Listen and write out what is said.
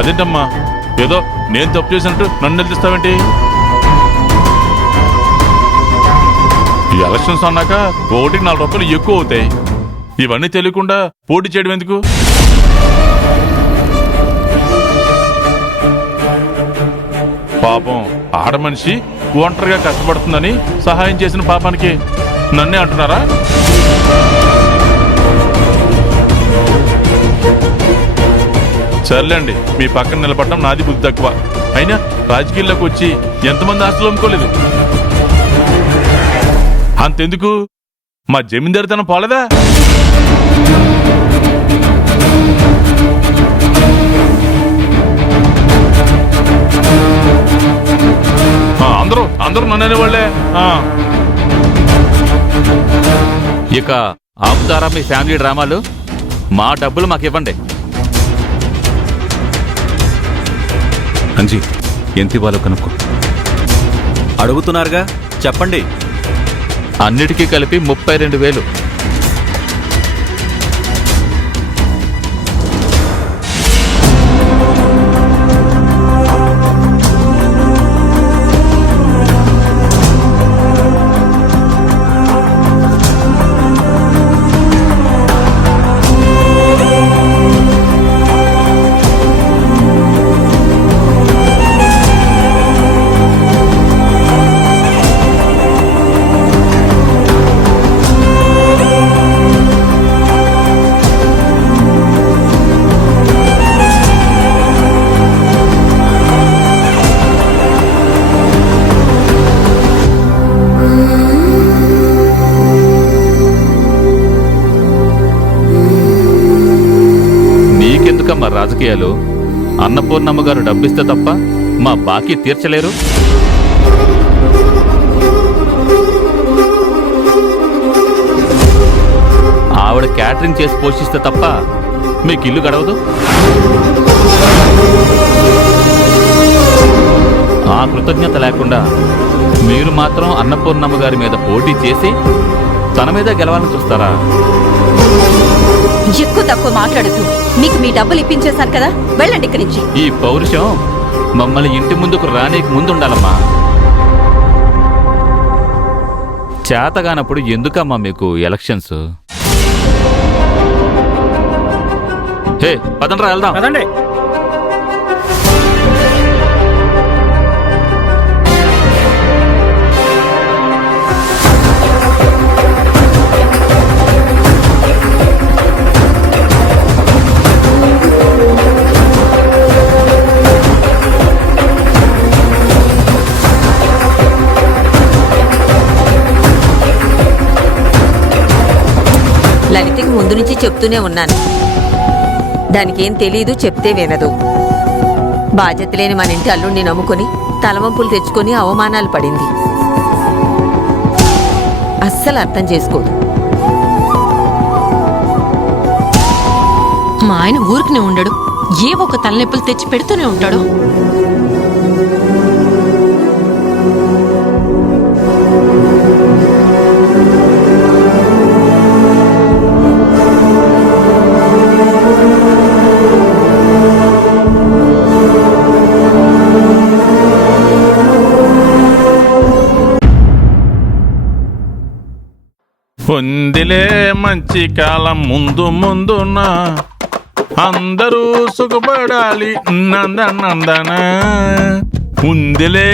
అదేంటమ్మా, ఏదో నేను తప్పు చేసినట్టు నన్ను నిలదీస్తావేంటి? ఈ ఎలక్షన్స్ అన్నాక 1కి 4 రూపాయలు ఎక్కువ అవుతాయి. ఇవన్నీ తెలియకుండా పోటీ చేయడం ఎందుకు? పాపం ఆడ మనిషి ఒంటరిగా కష్టపడుతుందని సహాయం చేసిన పాపానికి నన్నే అంటున్నారా? సర్లేండి, మీ పక్కన నిలబడడం నాది బుద్ధి తక్కువ. అయినా రాజకీయాల్లోకి వచ్చి ఎంతమంది ఆస్తులు అమ్ముకోలేదు? అంతెందుకు, మా జమీందారితనం పోలేదా? అందరూ నన్ననే వాళ్ళే. ఇక ఆపుతారా మీ ఫ్యామిలీ డ్రామాలు? మా డబ్బులు మాకు ఇవ్వండి. అంజీ, ఎంత ఇవ్వాలో కనుక్కో. అడుగుతున్నారుగా, చెప్పండి. అన్నిటికీ కలిపి 32,000. మా రాజకీయాలు అన్నపూర్ణమ్మ గారు డబ్బిస్తే తప్ప మా బాకీ తీర్చలేరు. ఆవిడ క్యాటరింగ్ చేసి పోషిస్తే తప్ప మీకు ఇల్లు గడవదు. ఆ కృతజ్ఞత లేకుండా మీరు మాత్రం అన్నపూర్ణమ్మ గారి మీద పోటీ చేసి తన మీద గెలవాలని చూస్తారా? ఎక్కువ తక్కువ మాట్లాడుతూ మీకు మీ డబ్బులు ఇప్పించేశాను కదా, వెళ్ళండి ఇక్కడి నుంచి. ఈ పౌరుషం మమ్మల్ని ఇంటి ముందుకు రానీకి ముందు ఉండాలమ్మా. చేతగానప్పుడు ఎందుకమ్మా మీకు ఎలక్షన్స్? హే, పదండ్రా వెళ్దాం. పదండి. లలితకి ముందు నుంచి చెప్తూనే ఉన్నాను, దానికేం తెలీదు, చెప్తే వినదు. బాధ్యత లేని మన ఇంటి అల్లుడిని నమ్ముకుని తలవంపులు తెచ్చుకొని అవమానాలు పడింది. అస్సలు అర్థం చేసుకోదు. మా ఆయన ఊరికినే ఉండడు, ఏ ఒక తలనొప్పులు తెచ్చి పెడుతూనే ఉంటాడు. పొందిలే మంచి కాలం ముందు ముందున అందరూ సుఖపడాలి నందనందన ఉందిలే.